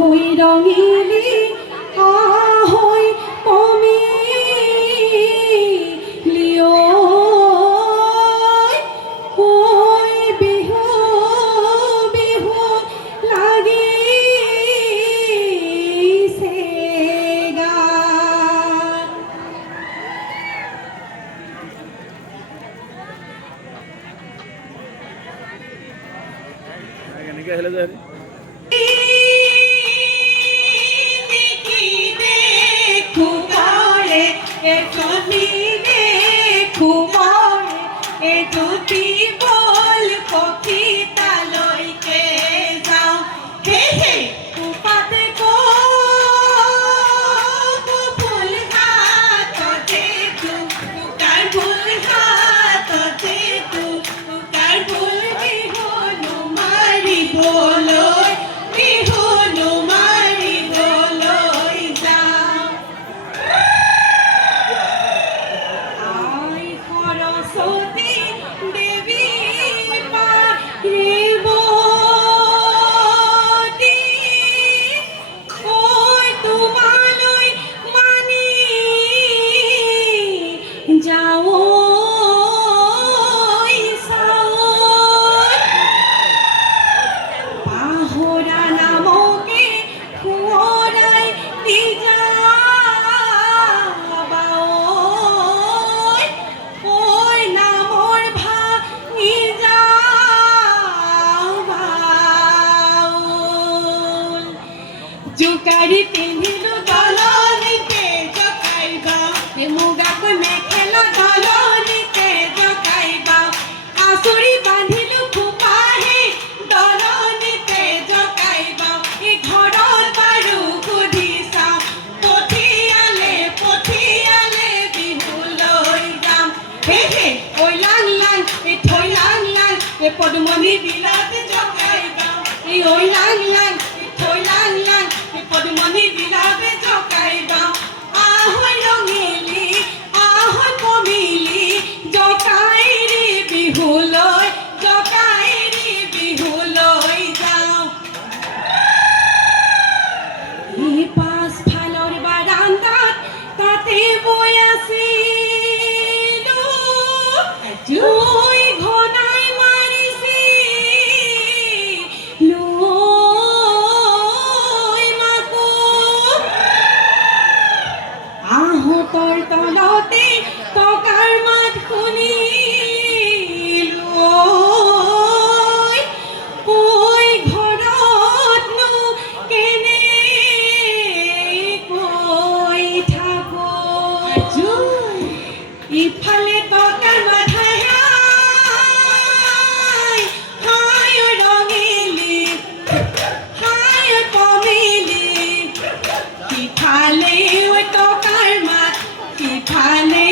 আহৈ ৰঙিলি আহৈ কমিলি ঐ বিহু বিহু লাগিছে গান। কেনেকৈ আহিলে যে জোকাৰি পিন্ধিলো দলনিতে জকাইবা মুগাক মেখেলা দলনিতে জকাইবা আঁচুৰি বান্ধিলো খোপাহে দলনিতে জকাইবা এই ঘৰত বাৰু সুধি চাওঁ পঠিয়ালে বিহুলৈ যাম হে হে ঐ লাং লাং এই থৈ লাং লাং এই পদুমণি বিলাতে জকাইবা এই ঐ লাং লাং থৈ লাং লাং পদুমণি বিলাতে জকাইবা আহৈ ৰঙিলি আহৈ কমিলি জকাইৰি বিহুলৈ যাওঁ। এই পাছফালৰ বাৰান্দাত তাতে বৈ আছিলো ঘনাই মাৰিছিলো আহঁতৰ তলতে টকাৰ মাত শুনিলো ঐ ঘৰতনো কেনেকৈ থাকো ইফালে টকাৰ মাত হাই ৰঙিলি হাই কমিলি সিফালে টকাৰ মাত সিফালে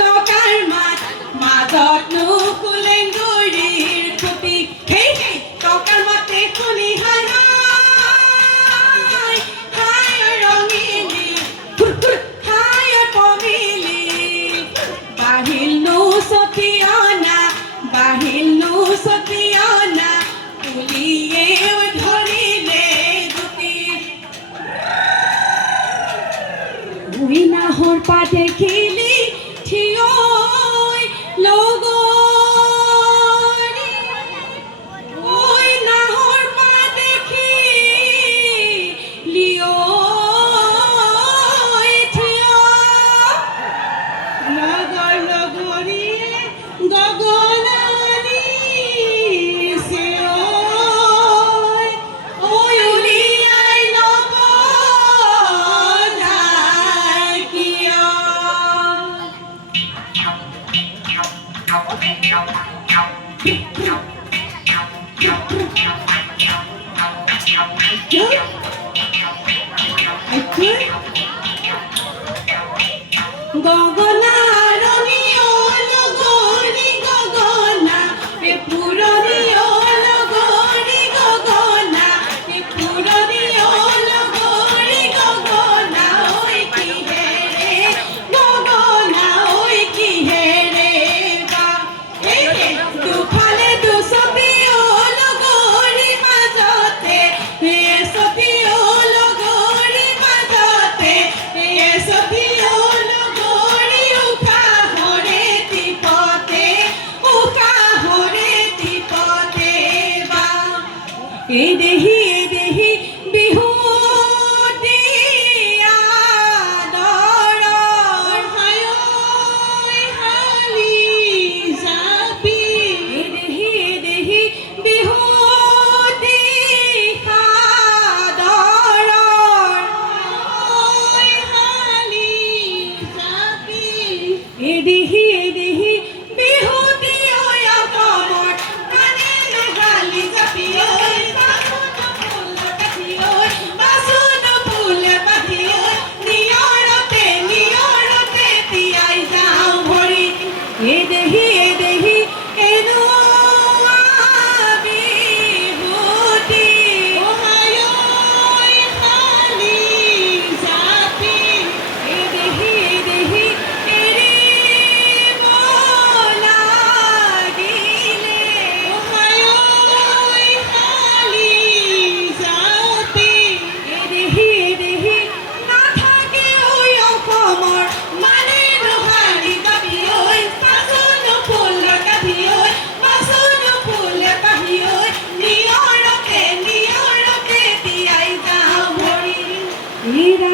টকাৰ মাত মাজতনো কুলেংগুৰিৰ খুটি হেই হেই টকাৰ মাতে শুনি হাই ৰঙিলি হাই কমিলি বাঢ়িলনো ছটিয়না পুলিয়ে ধৰিলে গুটি নাহৰ পা দেখিলি থিয় লগৰী নাহৰ পা দেখিলি থিয় লগৰ লগৰীয়ে গগনানি উলিয়াই ল'ব গগনা ৰঙি লগৰী গগনা পুৰণি লগৰী গগনা পুৰণি লগৰী গগনা ঐ কিহেৰে বা দুফালে দুচপি লগৰী মাজতে এই দেহি বিহু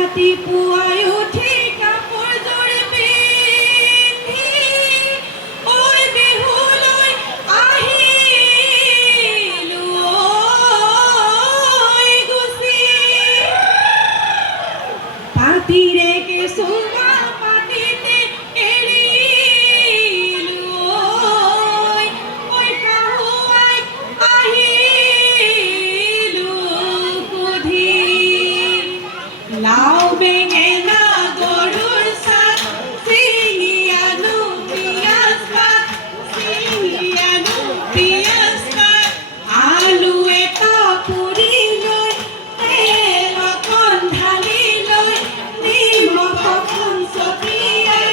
ৰাতিপুৱাই উঠি কাপোৰ জোৰ পিন্ধি ঐ বিহুলৈ আহিলোঁ ঐ গুচি পাতিৰে কেঁচুৱা পাতিতে এৰিলোঁ ঐ শাহুৱাই আহিলোঁ সুধি লাও বেঙেনা গৰুৰ চাট চিঙি আনো পিয়াজ পাত আলু এটা পুৰি লৈ তেল অকণ ঢালি লৈ নিমখ অকণ ছটিয়াই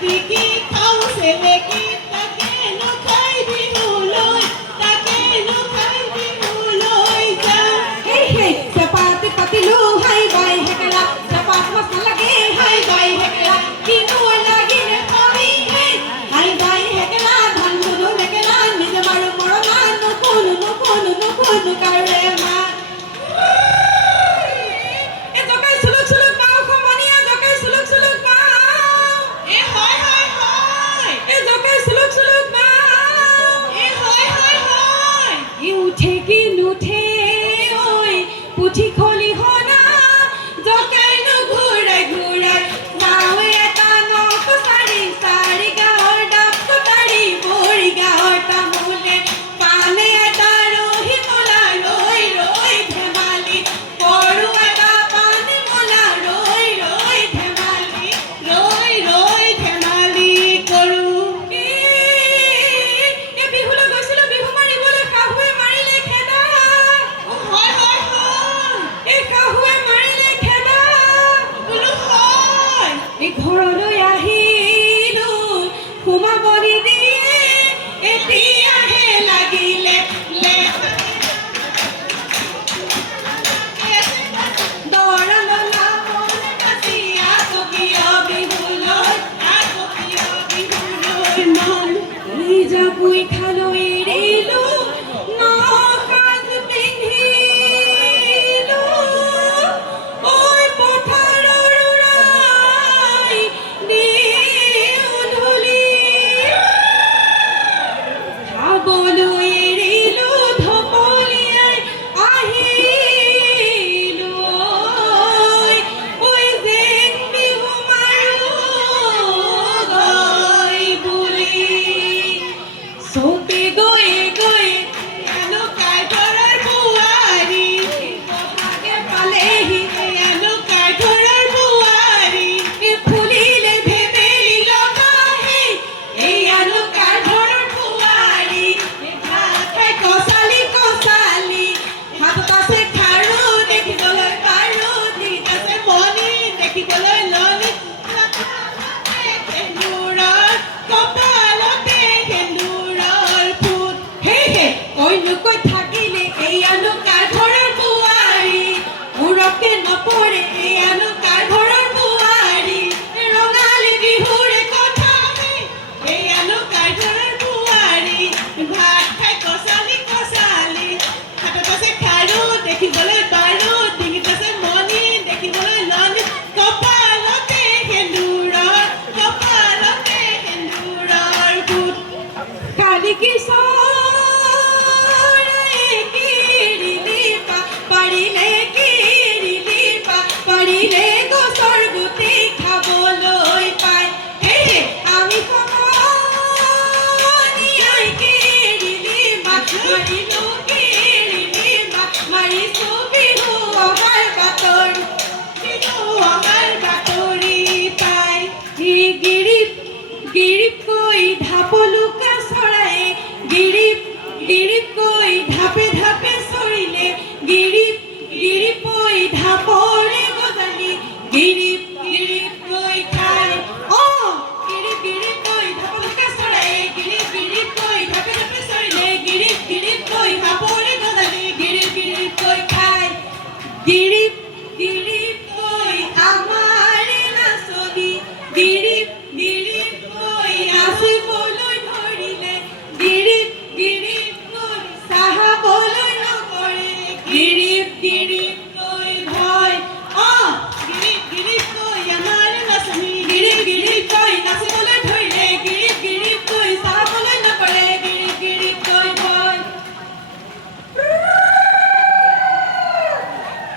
পিটিকি খাওঁ চেলেকি তাকেনো খাই বিহুলৈ যা চেপাত পাতিলোঁ হাই বাই হেকেলা চেপাত মাছ লাগে হাই বাই হেকেলা কিনো লাগিলে পাবি হাই বাই হেকেলা ধান কোনো নেকেলা নিজে মাৰো মৰমা নুকুনো কাৰে মা এ জকাই চুলুক পাওঁ সমনীয়া জকাই চুলুক পাওঁ এ হয় এ জকাই চুলুক পাওঁ এ হয় ই উঠে কি নুঠে ঐ পুঠি খলিহনা জকাই ঘূৰাই যাওঁ এটা নখ চাৰি গাঁৱৰ ডাব কটাৰী বৰি গাঁৱৰ তামোলে পানে এটা ৰহি মলা ৰৈ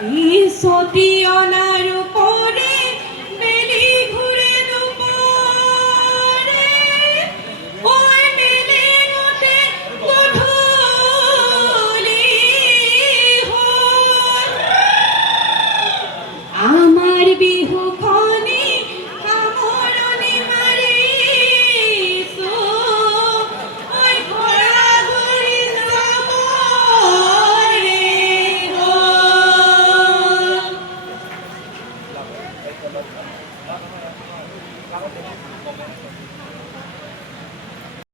সতী অনার উপরে বেলি ঘুরে দুপারে ওই বেলি ওঠে গধূলি হয় আমার বিহু খনি কামরণি মারিছো ওই ঘোড়া ঘুরি যাবরে গো